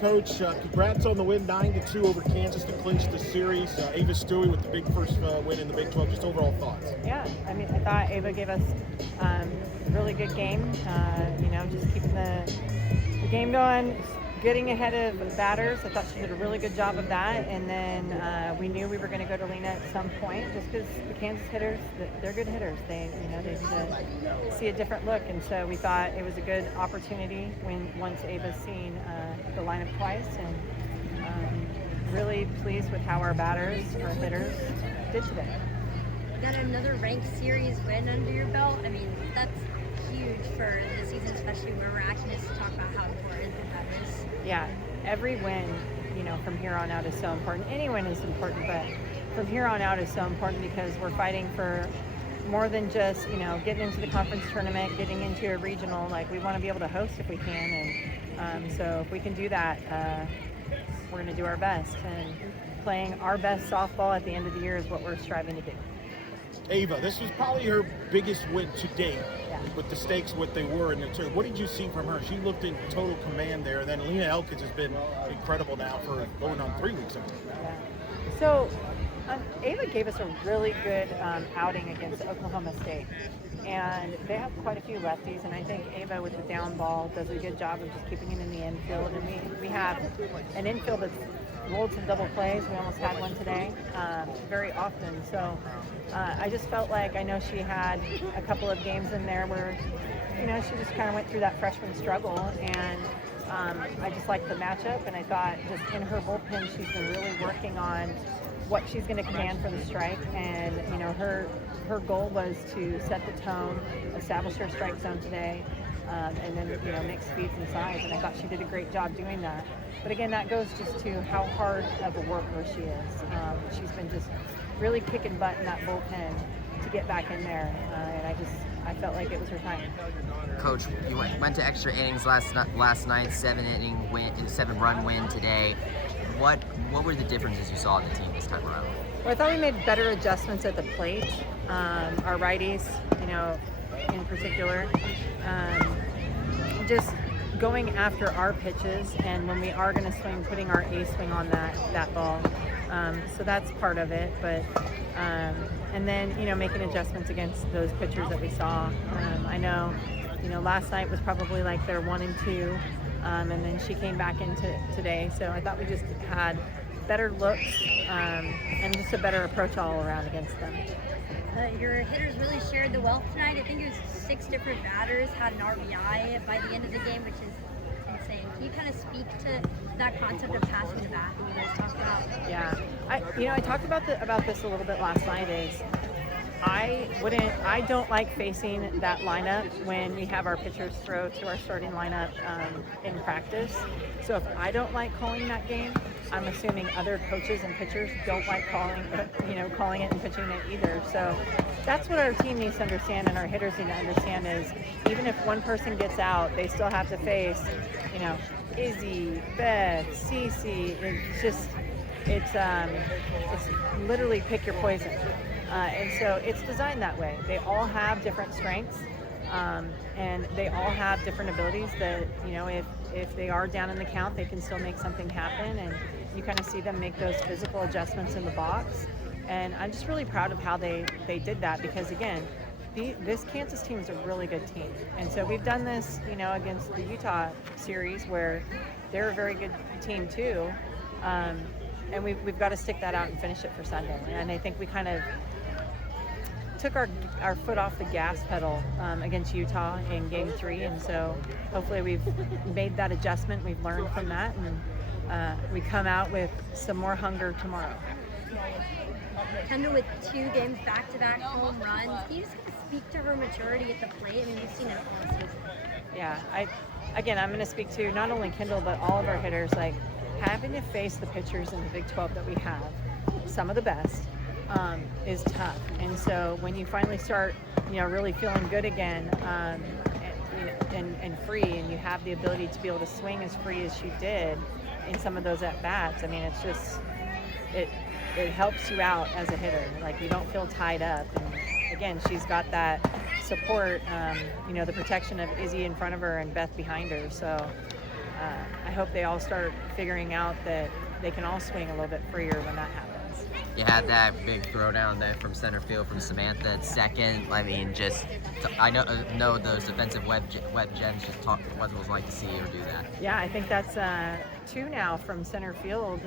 Coach, congrats on the win, 9-2 over Kansas to clinch the series. Ava Stewie with the big first win in the Big 12. Just overall thoughts. Yeah, I mean, I thought Ava gave us a really good game. Just keeping the game going, getting ahead of batters. I thought she did a really good job of that. And then we knew we were going to go to Lena at some point, just because the Kansas hitters, they're good hitters. They need to see a different look. And so we thought it was a good opportunity once Ava's seen the lineup twice, and really pleased with how our batters, our hitters, did today. Got another ranked series win under your belt. I mean, that's huge for the season, especially where we're actually just talk about how important that is. Yeah, every win, from here on out is so important. Any win is important, but from here on out is so important because we're fighting for more than just, getting into the conference tournament, getting into a regional. Like, we want to be able to host if we can, and so if we can do that, we're going to do our best. And playing our best softball at the end of the year is what we're striving to do. Ava, this was probably her biggest win to date, Yeah. with the stakes what they were in the tournament. What did you see from her? She looked in total command there. Then Lena Elkins has been incredible now for going on 3 weeks. Yeah. So Ava gave us a really good outing against Oklahoma State. And they have quite a few lefties, and I think Ava with the down ball does a good job of just keeping it in the infield. And we have an infield that's rolled some double plays. We almost had one today, very often. So I just felt like, I know she had a couple of games in there where, she just kind of went through that freshman struggle, and I just liked the matchup, and I thought just in her bullpen, she's been really working on what she's going to command for the strike, and her goal was to set the tone, establish her strike zone today, and then mix speeds and size, and I thought she did a great job doing that. But again, that goes just to how hard of a worker she is. She's been just really kicking butt in that bullpen to get back in there, and I felt like it was her time. Coach, you went to extra innings last night, 7-run win today. What were the differences you saw in the team this time around? Well, I thought we made better adjustments at the plate. Our righties, in particular, just going after our pitches, and when we are going to swing, putting our A swing on that ball. So that's part of it. But and then making adjustments against those pitchers that we saw. I know last night was probably like their 1 and 2. And then she came back into today. So I thought we just had better looks and just a better approach all around against them. Your hitters really shared the wealth tonight. I think it was 6 different batters had an RBI by the end of the game, which is insane. Can you kind of speak to that concept of passing the bat that you guys talked about? Yeah, I talked about this a little bit last night. I don't like facing that lineup when we have our pitchers throw to our starting lineup in practice. So if I don't like calling that game, I'm assuming other coaches and pitchers don't like calling it and pitching it either. So that's what our team needs to understand, and our hitters need to understand is, even if one person gets out, they still have to face, Izzy, Beth, Cece. It's literally pick your poison. And so it's designed that way. They all have different strengths, and they all have different abilities that, if they are down in the count, they can still make something happen. And you kind of see them make those physical adjustments in the box. And I'm just really proud of how they did that, because, again, this Kansas team is a really good team. And so we've done this, against the Utah series, where they're a very good team too. And we've got to stick that out and finish it for Sunday. And I think we kind of took our foot off the gas pedal against Utah in Game 3, and so hopefully we've made that adjustment. We've learned from that, and we come out with some more hunger tomorrow. Kendall with 2 games back-to-back home runs. Can you just kind of speak to her maturity at the plate? I mean, we've seen it all season. Yeah, I'm going to speak to not only Kendall but all of our hitters. Like, having to face the pitchers in the Big 12 that we have, some of the best, is tough. And so when you finally start, really feeling good again, and free, and you have the ability to be able to swing as free as she did in some of those at bats, I mean, it's just it helps you out as a hitter. Like, you don't feel tied up. And again, she's got that support, the protection of Izzy in front of her and Beth behind her. So I hope they all start figuring out that they can all swing a little bit freer when that happens. You had that big throwdown there from center field from Samantha at second. I mean, I know those defensive web gems. Just talk what it was like to see her do that. Yeah, I think that's 2 now from center field.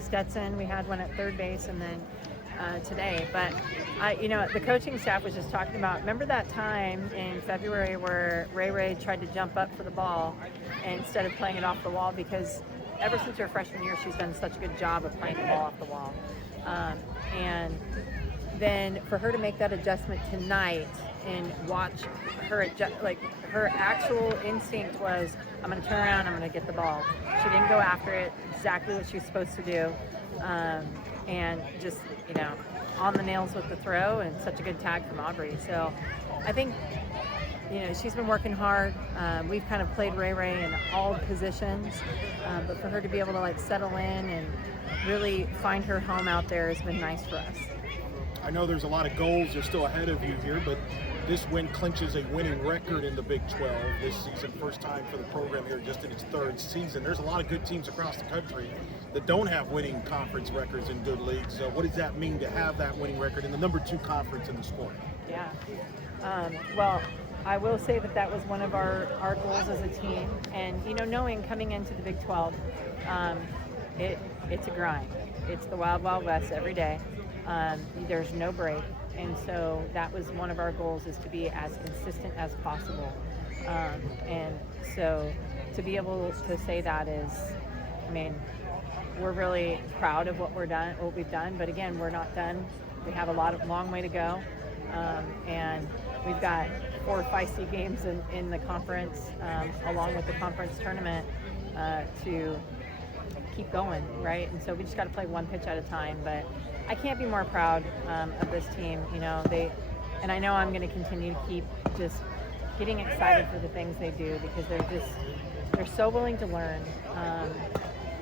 Stetson, we had one at third base, and then today. But the coaching staff was just talking about. Remember that time in February where Ray tried to jump up for the ball instead of playing it off the wall, because ever since her freshman year, she's done such a good job of playing the ball off the wall. And then for her to make that adjustment tonight and watch her her actual instinct was, I'm going to turn around, I'm going to get the ball. She didn't go after it, exactly what she was supposed to do. And just, on the nails with the throw, and such a good tag from Aubrey. So I think, she's been working hard. We've kind of played Ray in all positions, but for her to be able to settle in and really find her home out there has been nice for us. I know there's a lot of goals that are still ahead of you here, but this win clinches a winning record in the Big 12 this season. First time for the program here just in its 3rd season. There's a lot of good teams across the country that don't have winning conference records in good leagues. So what does that mean to have that winning record in the number 2 conference in the sport? Yeah. Well, I will say that was one of our goals as a team. And, knowing coming into the Big 12, it's a grind. It's the wild, wild west every day. There's no break. And so that was one of our goals, is to be as consistent as possible. And so to be able to say that is, we're really proud of what we've done. But again, we're not done. We have a long way to go. And we've got 4 feisty games in the conference, along with the conference tournament, to keep going, right? And so we just got to play one pitch at a time. But I can't be more proud of this team. And I know I'm going to continue to keep just getting excited for the things they do, because they're so willing to learn.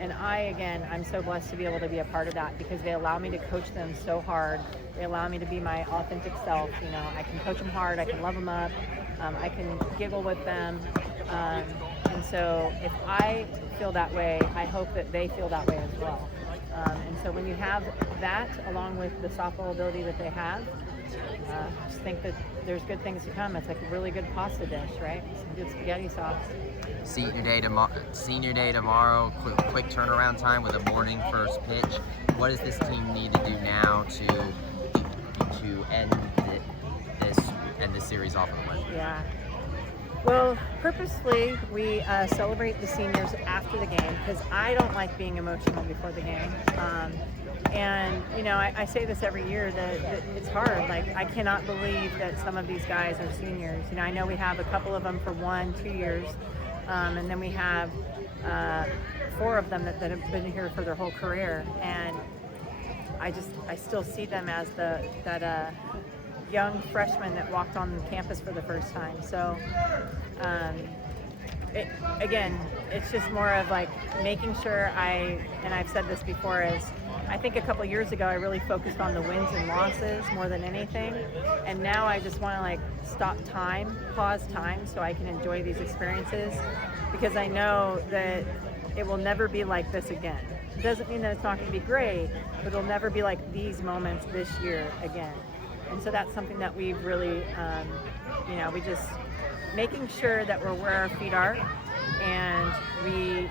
And I'm so blessed to be able to be a part of that, because they allow me to coach them so hard. They allow me to be my authentic self. I can coach them hard. I can love them up. I can giggle with them. And so if I feel that way, I hope that they feel that way as well. And so when you have that, along with the softball ability that they have, I just think that there's good things to come. It's like a really good pasta dish, right? Some good spaghetti sauce. Senior day tomorrow. Quick turnaround time with a morning first pitch. What does this team need to do now to end this series off with a win? Yeah. Well, purposefully, we celebrate the seniors after the game, because I don't like being emotional before the game. And, I say this every year that it's hard. I cannot believe that some of these guys are seniors. I know we have a couple of them for 1-2 years, and then we have 4 of them that have been here for their whole career. And I still see them as that young freshman that walked on campus for the first time. So it's just more of making sure and I've said this before, is I think a couple years ago I really focused on the wins and losses more than anything, and now I just want to pause time so I can enjoy these experiences, because I know that it will never be like this again. It doesn't mean that it's not going to be great, but it'll never be like these moments this year again. And so that's something that we've really, we just making sure that we're where our feet are, and we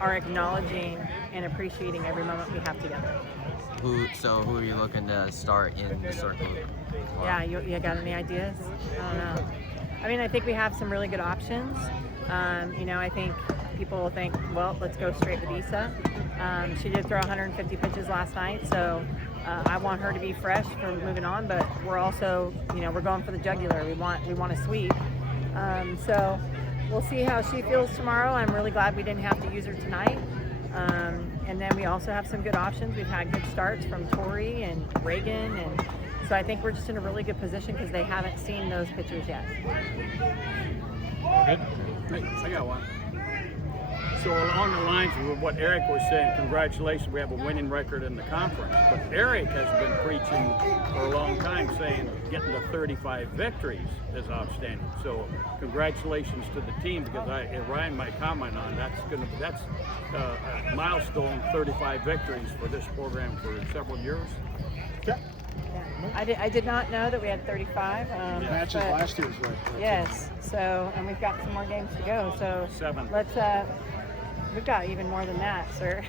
are acknowledging and appreciating every moment we have together. Who are you looking to start in the circle? Yeah, you got any ideas? I don't know. I think we have some really good options. I think people will think, well, let's go straight with Issa. She did throw 150 pitches last night, so I want her to be fresh for moving on, but we're also, we're going for the jugular. We want a sweep. So we'll see how she feels tomorrow. I'm really glad we didn't have to use her tonight. And then we also have some good options. We've had good starts from Tori and Reagan, and so I think we're just in a really good position because they haven't seen those pitchers yet. Good. Great. I got one. So along the lines of what Eric was saying, congratulations, we have a winning record in the conference. But Eric has been preaching for a long time, saying getting to 35 victories is outstanding. So congratulations to the team, because Ryan might comment on that's a milestone, 35 victories for this program for several years. Yeah. Yeah. I did not know that we had 35. Matches but- last year's record. Yes. So, and we've got some more games to go. So 7. let's. We've got even more than that, sir.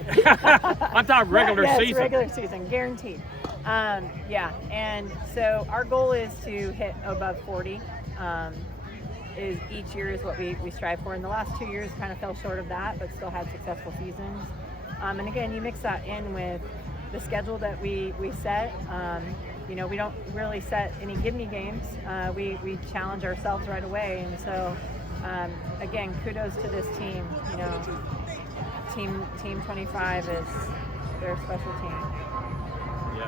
I'm talking regular yes, season. Regular season, guaranteed. Yeah, and so our goal is to hit above 40. Is each year is what we strive for. In the last 2 years, kind of fell short of that, but still had successful seasons. And again, you mix that in with the schedule that we set. You know, we don't really set any give-me games. We challenge ourselves right away, and so again, kudos to this team. You know, Team 25 is their special team. Yes.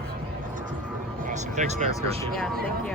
Awesome. Thanks, Mayor. Appreciate it. Yeah, thank you.